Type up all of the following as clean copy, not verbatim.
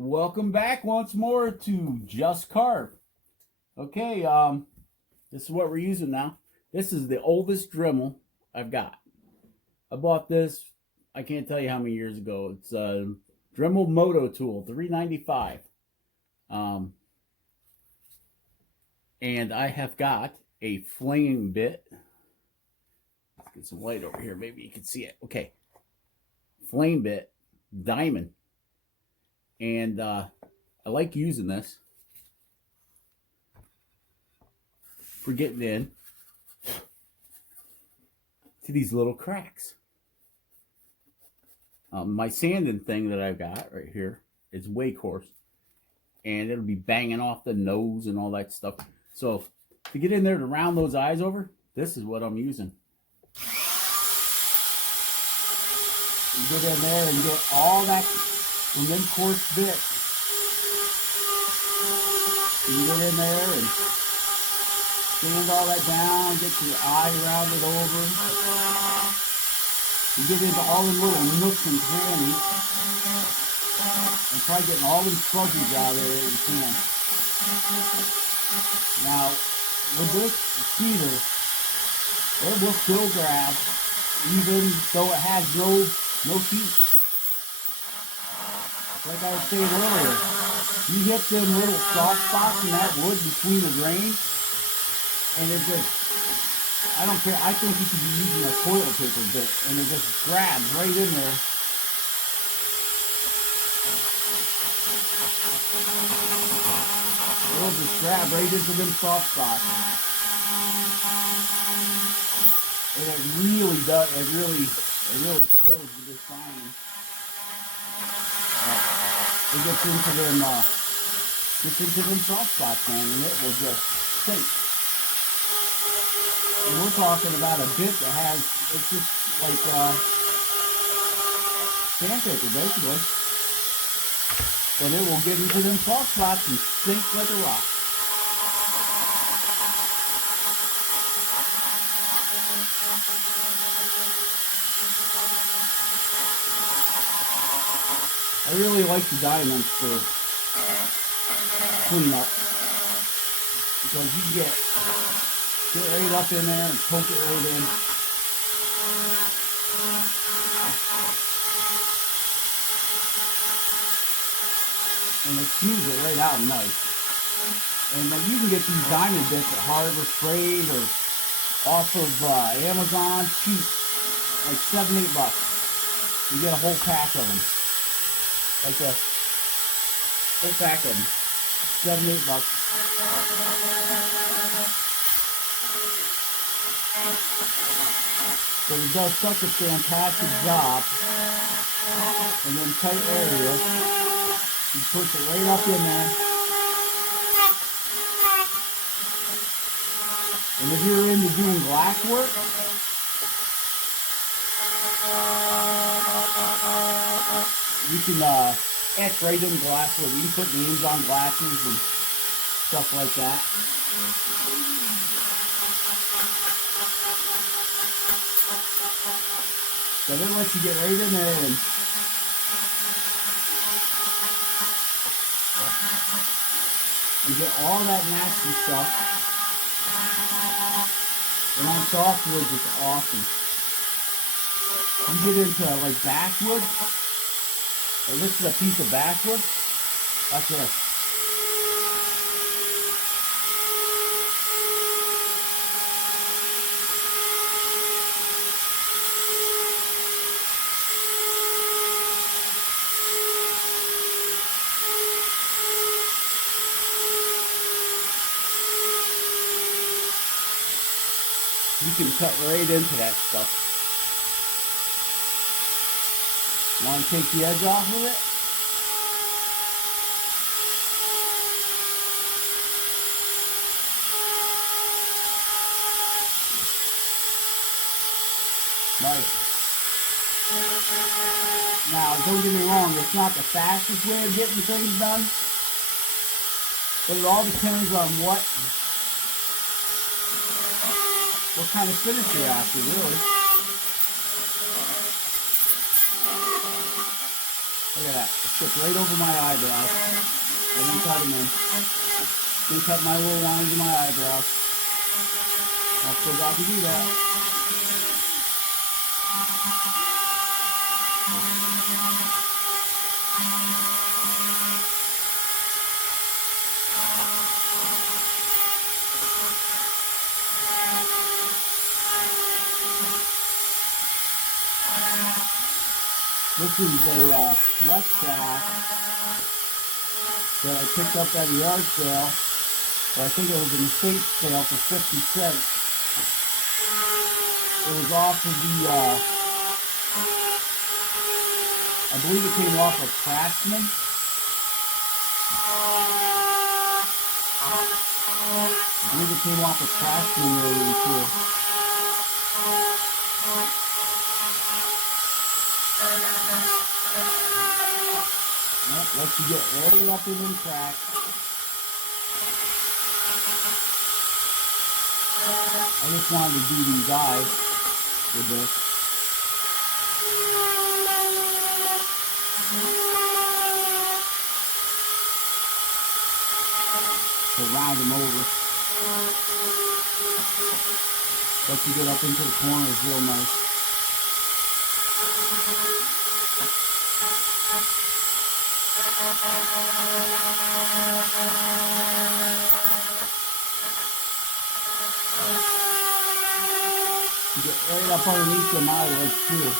Welcome back once more to Just Carve. Okay, this is what we're using now. This is the oldest Dremel I've got. I bought this, I can't tell you how many years ago. It's a Dremel Moto Tool, $3.95. And I have got a flame bit. Let's get some light over here, maybe you can see it. Okay, flame bit, diamond. And I like using this for getting in to these little cracks. My sanding thing that I've got right here is way coarse, and it'll be banging off the nose and all that stuff. So to get in there to round those eyes over, this is what I'm using. You get in there and get all that from them coarse bits. You can get in there and sand all that down, get your eye rounded over. You get into all the little nooks and crannies and try getting all them fuzzies out of there that you can. Now, with this cedar, it will still grab even though it has no teeth. Like I was saying earlier, you hit them little soft spots in that wood between the grain, and it just, I don't care, I think you could be using a toilet paper bit, and it just grabs right in there. It'll just grab right into them soft spots. And it really does, it really shows with this finding. It gets into them soft spots, man, and it will just sink. And we're talking about a bit that has, it's just like sandpaper, basically. But it will get into them soft spots and sink like a rock. I really like the diamonds for cleanup because you can get right up in there and poke it right in. And it smooths it right out nice. And you can get these diamond bits at Harbor Freight or off of Amazon cheap, like $7-8. You get a whole pack of them. Like this. Whole pack of them. $7-8. So it does such a fantastic job in them tight areas. You push it right up in there. And if you're into doing glass work, you can etch right in glass work. You can put names on glasses and stuff like that. So they let you get right in there and you get all that nasty stuff. And on softwoods, it's awesome. You get into like basswood. Like this is a piece of basswood. That's it. You can cut right into that stuff. Want to take the edge off of it? Nice. Now, don't get me wrong, it's not the fastest way of getting things done, but it all depends on what kind of finish you're after, really. Look at that. Stick right over my eyebrows. I didn't cut them in. Didn't cut my little lines in my eyebrows. I still got to do that. This is a flex shaft that I picked up at a yard sale. But I think it was an estate sale for 50 cents. It was off of the, I believe it came off of Craftsman. I believe it came off of Craftsman really cool. Yep, lets you get right up in them cracks. I just wanted to do these eyes with this. To round them over. Let you get up into the corners real nice. You get right up underneath them eyelids too.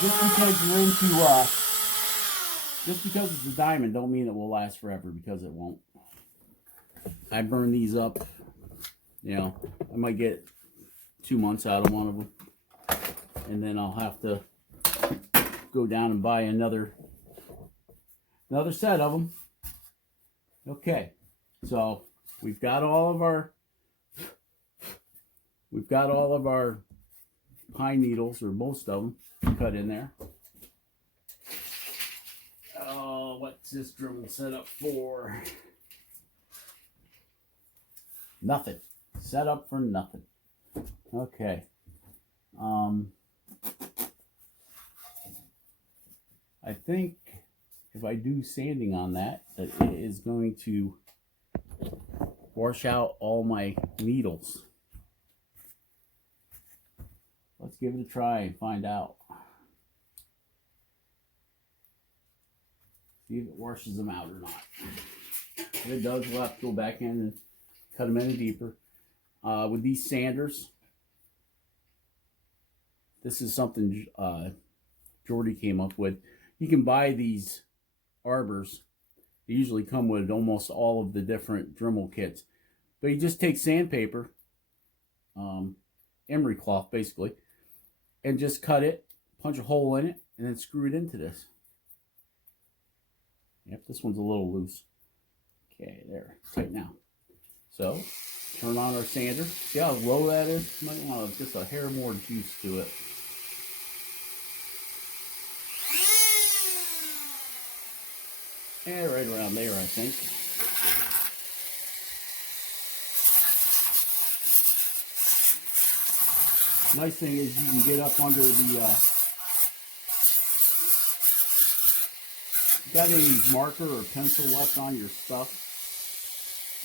Just because you're into, just because it's a diamond don't mean it will last forever, because it won't. I burn these up, you know, I might get 2 months out of one of them. And then I'll have to go down and buy another set of them. Okay, so we've got all of our pine needles, or most of them, cut in there. Oh, what's this Dremel set up for? Nothing. Set up for nothing. Okay. I think if I do sanding on that, it is going to wash out all my needles. Let's give it a try and find out. See if it washes them out or not. If it does, we'll have to go back in and cut them in deeper. With these sanders, this is something Jordy came up with. You can buy these arbors. They usually come with almost all of the different Dremel kits. But you just take sandpaper, emery cloth basically, and just cut it, punch a hole in it, and then screw it into this. Yep, this one's a little loose. Okay, there, tight now. So, turn on our sander. See how low that is? You might want just a hair more juice to it. And right around there, I think. Nice thing is you can get up under the, got any marker or pencil left on your stuff?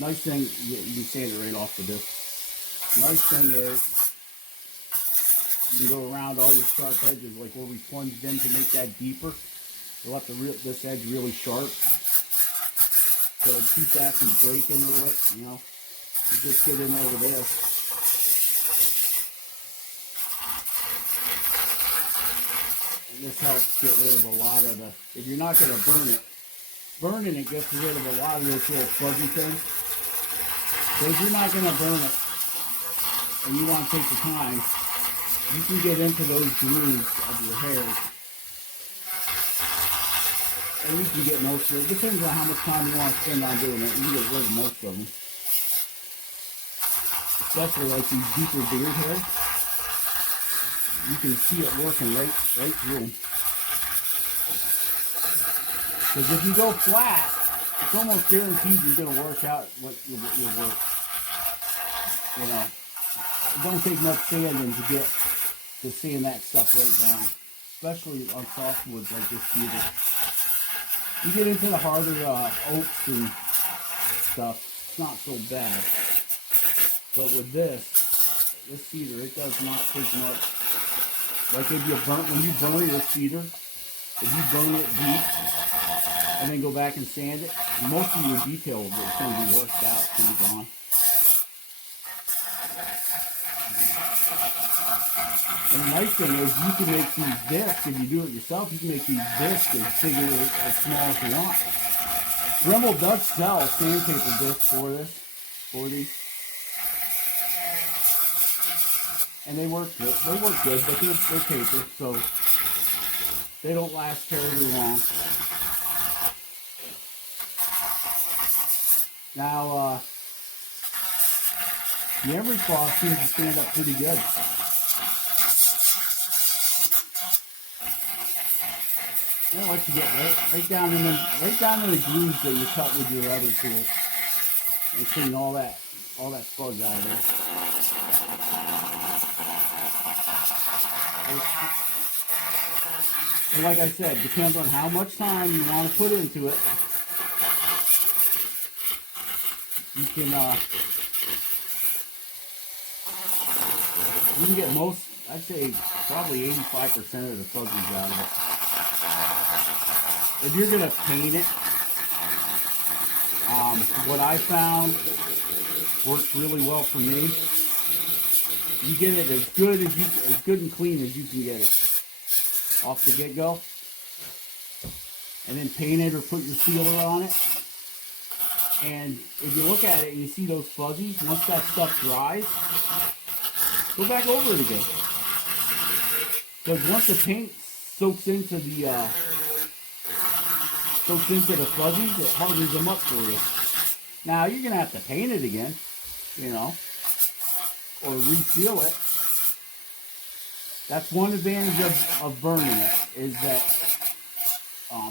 Nice thing, you can sand it right off with this. Nice thing is, you can go around all your sharp edges, like where we plunged in to make that deeper. You left this edge really sharp. So keep that from breaking or what, you know. You just get in over there. And this helps get rid of a lot of the, if you're not going to burn it, burning it gets rid of a lot of this little fuzzy thing. So if you're not going to burn it, and you want to take the time, you can get into those grooves of your hairs. And you can get most of it. Depends on how much time you want to spend on doing it. You can get rid of most of them. Especially like these deeper beard hairs. You can see it working right through them. Because if you go flat, it's almost guaranteed you're going to work out what your work. You know, it don't take much sanding to sand that stuff right down, especially on softwoods like this cedar. You get into the harder oaks and stuff, it's not so bad. But with this cedar, it does not take much. Like if you when you burn your cedar, if you burn it deep and then go back and sand it, most of your detail is going to be worked out, it's going to be gone. And the nice thing is you can make these discs, if you do it yourself, you can make these discs as big or as small as you want. Dremel does sell sandpaper discs for these. And they work good. They work good, but they're paper, so they don't last terribly long. Now, the emery cloth seems to stand up pretty good. I want you to get right down in the grooves that you cut with your other tool, and clean all that fuzz out of there. And like I said, depends on how much time you want to put into it. You can get most, I'd say probably 85% of the fuzzies out of it. If you're gonna paint it, what I found works really well for me. You get it as good and clean as you can get it off the get-go, and then paint it or put your sealer on it. And if you look at it and you see those fuzzies, once that stuff dries, go back over it again. Because once the paint soaks into the fuzzies, it hardens them up for you. Now you're gonna have to paint it again, you know, or reseal it. That's one advantage of burning it, is that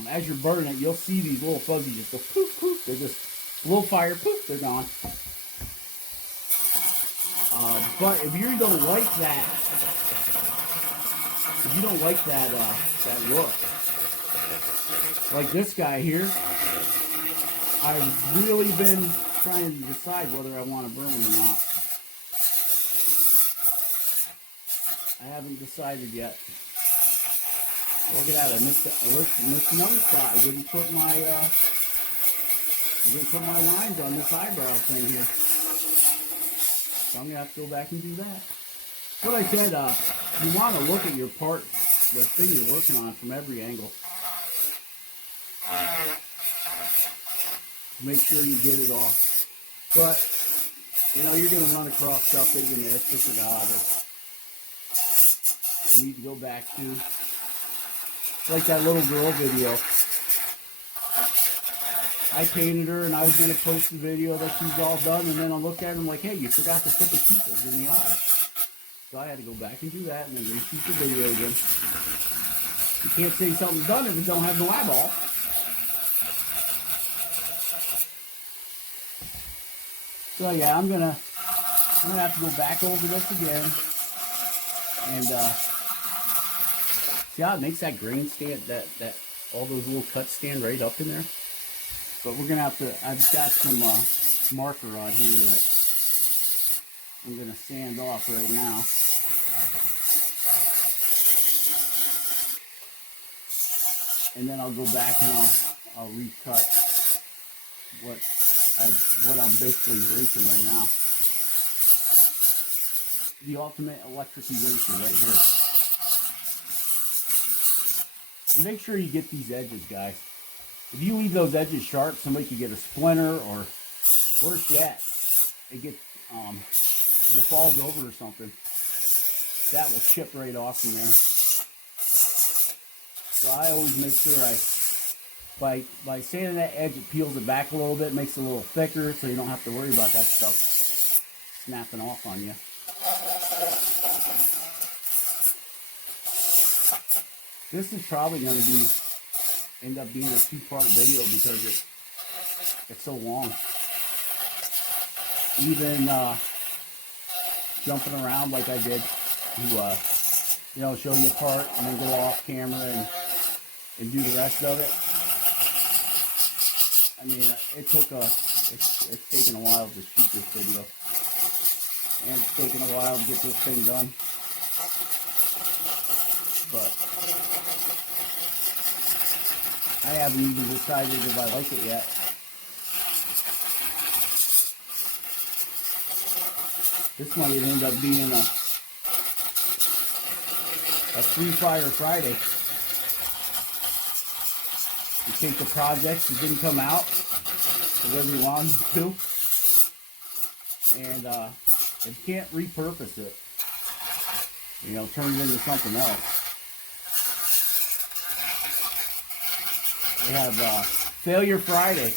as you're burning it, you'll see these little fuzzies just go poof, poof. They're just little fire, poof, they're gone. But if you don't like that, that look, like this guy here, I've really been trying to decide whether I want to burn him or not. I haven't decided yet. Look at that! I missed another spot. I didn't put my lines on this eyebrow thing here, so I'm gonna have to go back and do that. What I said, you want to look at your part, the thing you're working on, from every angle. Make sure you get it all. But you know, you're gonna run across stuff that you missed, or forgot, or you need to go back to. Like that little girl video. I painted her and I was going to post the video that she's all done, and then I looked at her and I'm like, hey, you forgot to put the pupils in the eye. So I had to go back and do that and then reshoot the video again. You can't say something's done if it don't have no eyeball. So yeah, I'm gonna have to go back over this again. And see how it makes that grain stand, that all those little cuts stand right up in there? But we're gonna have to, I've got some marker on here that I'm gonna sand off right now. And then I'll go back and I'll recut what I'm basically erasing right now. The ultimate electric eraser right here. And make sure you get these edges, guys. If you leave those edges sharp, somebody could get a splinter, or worse yet, if it falls over or something, that will chip right off in there. So I always make sure by sanding that edge, it peels it back a little bit, makes it a little thicker, so you don't have to worry about that stuff snapping off on you. This is probably going to end up being a two-part video, because It's so long. Even jumping around like I did to show you a part and then go off camera and do the rest of it. I mean, it's taken a while to shoot this video, and it's taken a while to get this thing done. But I haven't even decided if I like it yet. This might end up being a Free Fire Friday. We take the projects that didn't come out the way we wanted to, and if you can't repurpose it, turn it into something else. We have Failure Friday,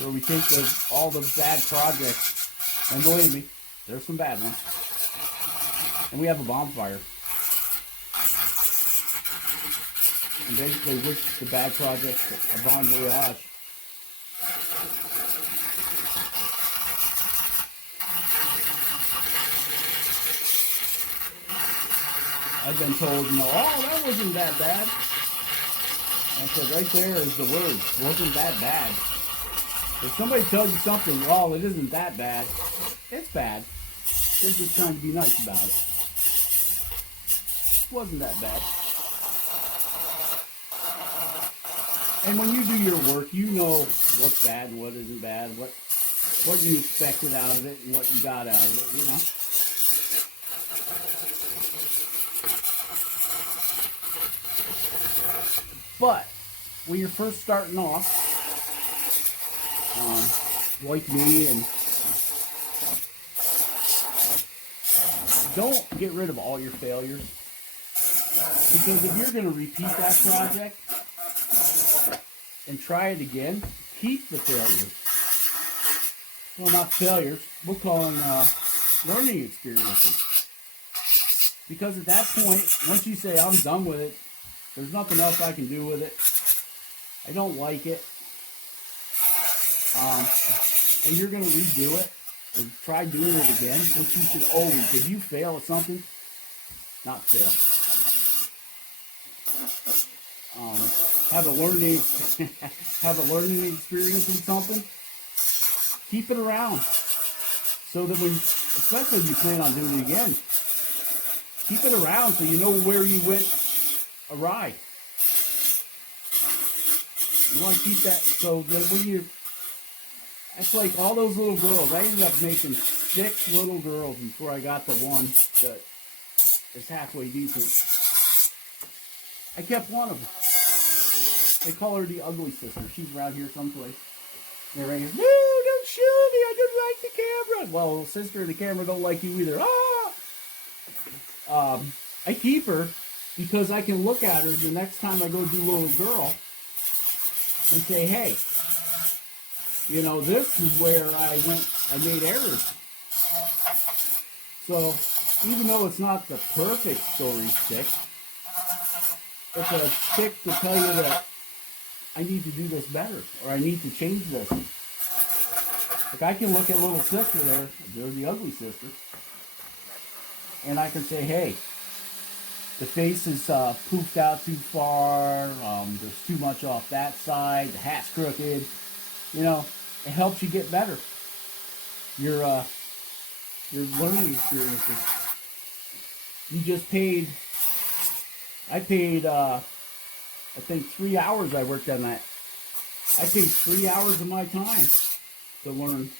where we take all the bad projects, and believe me, there's some bad ones, and we have a bonfire. And basically wish the bad projects a bon voyage. I've been told, oh, that wasn't that bad. I said, right there is the word, wasn't that bad. If somebody tells you something, well, it isn't that bad, it's bad. They're just trying to be nice about it. It wasn't that bad. And when you do your work, you know what's bad and what isn't bad, what you expected out of it and what you got out of it, But when you're first starting off, like me, and don't get rid of all your failures, because if you're going to repeat that project and try it again, keep the failures. Well, not failures, we'll call them learning experiences. Because at that point, once you say, I'm done with it, there's nothing else I can do with it, I don't like it, and you're going to redo it, or try doing it again, which you should always, if you fail at something, not fail. Have a learning experience in something, keep it around, so that when, especially if you plan on doing it again, keep it around so you know where you went awry. You want to keep that so that when it's like all those little girls. I ended up making 6 little girls before I got the one that is halfway decent. I kept one of them. They call her the ugly sister. She's around here someplace. They're right here. No, don't shoot me. I don't like the camera. Well, sister and the camera don't like you either. I keep her because I can look at her the next time I go do little girl and say, hey, this is where I made errors. So, even though it's not the perfect story stick, it's a stick to tell you that I need to do this better, or I need to change this. Like, I can look at little sister there, there's the ugly sister, and I can say, hey, the face is poofed out too far, there's too much off that side, the hat's crooked, it helps you get better. Your learning experiences. You just I paid, I think 3 hours I worked on that. I paid 3 hours of my time to learn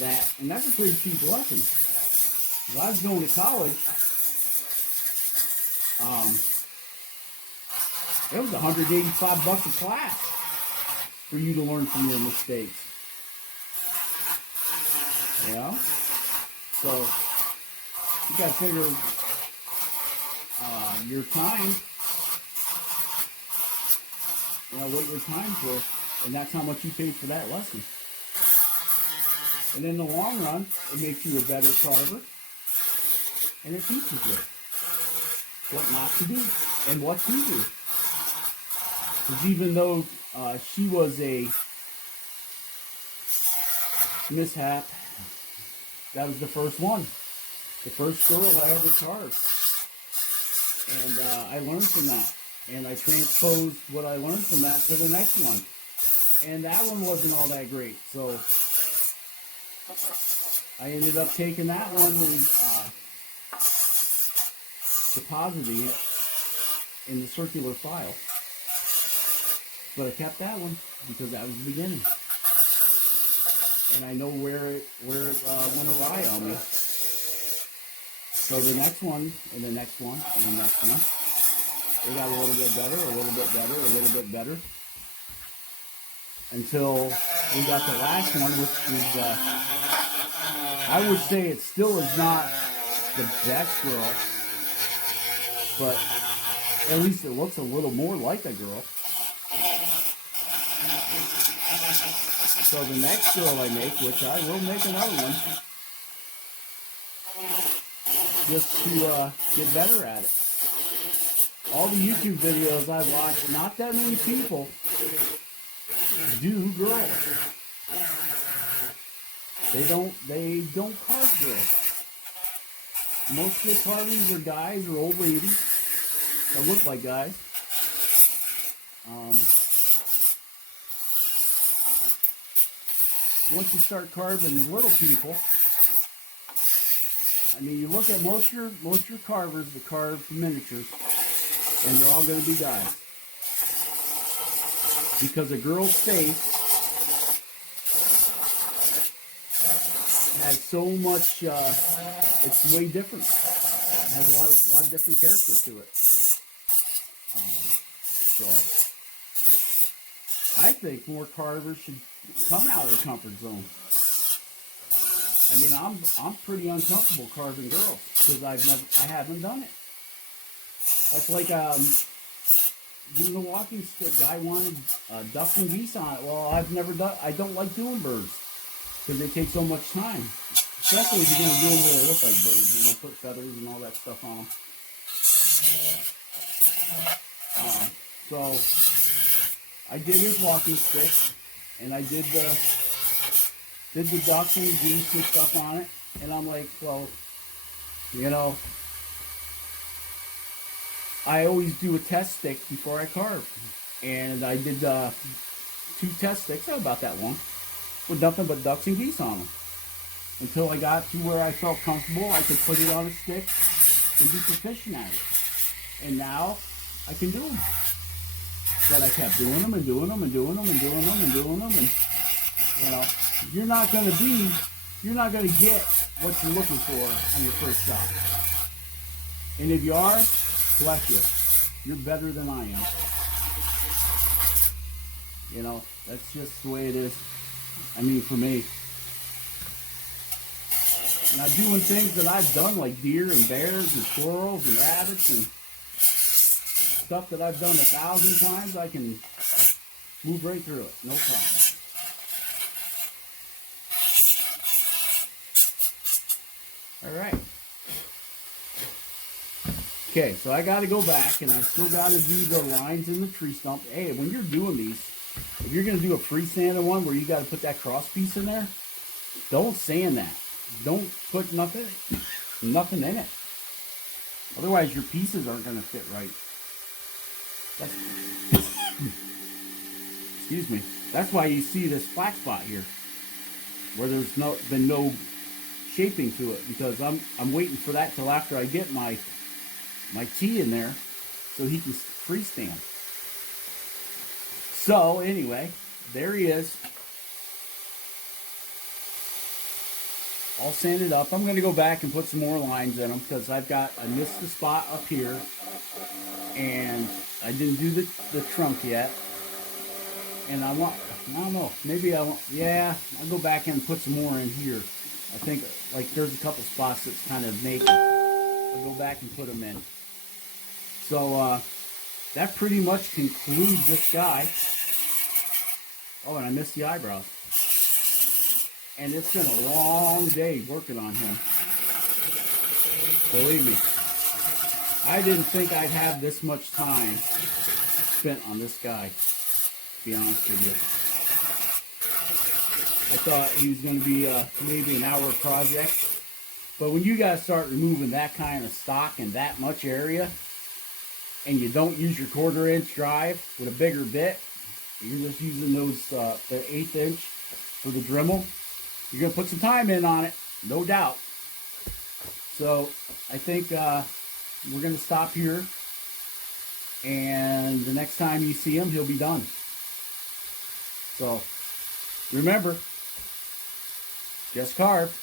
that, and that's a pretty cheap lesson. When I was going to college, it was $185 a class for you to learn from your mistakes. So you got to figure your time, what your time's worth, and that's how much you paid for that lesson. And in the long run, it makes you a better carver, and it teaches you what not to do and what to do. Because even though she was a mishap. That was the first one. The first girl I ever carved. And I learned from that. And I transposed what I learned from that to the next one. And that one wasn't all that great. So I ended up taking that one and depositing it in the circular file. But I kept that one because that was the beginning. And I know where it went awry on me. So the next one, and the next one, and the next one, they got a little bit better, a little bit better, a little bit better. Until we got the last one, which is, I would say it still is not the best girl, but at least it looks a little more like a girl. So the next girl I make, which I will make another one, just to get better at it. All the YouTube videos I watch, not that many people do girls. They don't carve girls. Most of the carvings are guys or old ladies that look like guys. Once you start carving little people, I mean, you look at most of your carvers that carve miniatures, and they're all going to be guys. Because a girl's face has so much, it's way different. It has a lot of different characters to it. So, I think more carvers should come out of their comfort zone. I mean, I'm pretty uncomfortable carving girls because I haven't done it. That's like doing a walking stick. Guy wanted ducks and geese on it. Well, I don't like doing birds because they take so much time. Especially if you're going to do them where they look like birds, put feathers and all that stuff on them. So I did his walking stick, and I did the ducks and geese and stuff on it, and I'm like, well, I always do a test stick before I carve, and I did 2 test sticks, about that long, with nothing but ducks and geese on them, until I got to where I felt comfortable. I could put it on a stick and be proficient at it, and now I can do them. But I kept doing them and doing them and doing them and doing them and doing them, and you're not going to get what you're looking for on your first shot. And if you are, bless you, you're better than I am. That's just the way it is. I mean, for me. Now, doing things that I've done, like deer and bears and squirrels and rabbits and stuff that I've done 1,000 times, I can move right through it, no problem. All right. Okay, so I got to go back, and I still got to do the lines in the tree stump. Hey, when you're doing these, if you're going to do a freestanding one where you got to put that cross piece in there, don't sand that. Don't put nothing in it. Otherwise, your pieces aren't going to fit right. Excuse me. That's why you see this flat spot here, where there's been no shaping to it, because I'm waiting for that till after I get my tea in there so he can freestand. So anyway, there he is, all sanded up. I'm going to go back and put some more lines in them because I missed the spot up here, and I didn't do the trunk yet. And I don't know, maybe I'll go back and put some more in here. I think, like, there's a couple spots that's kind of naked. I'll go back and put them in. So, that pretty much concludes this guy. Oh, and I missed the eyebrows. And it's been a long day working on him. Believe me. I didn't think I'd have this much time spent on this guy, to be honest with I thought he was going to be maybe an hour project. But when you guys start removing that kind of stock in that much area, and you don't use your 1/4 inch drive with a bigger bit, you're just using those the 1/8 inch for the Dremel, you're going to put some time in on it, no doubt. So I think we're going to stop here, and the next time you see him, he'll be done. So remember, just carve.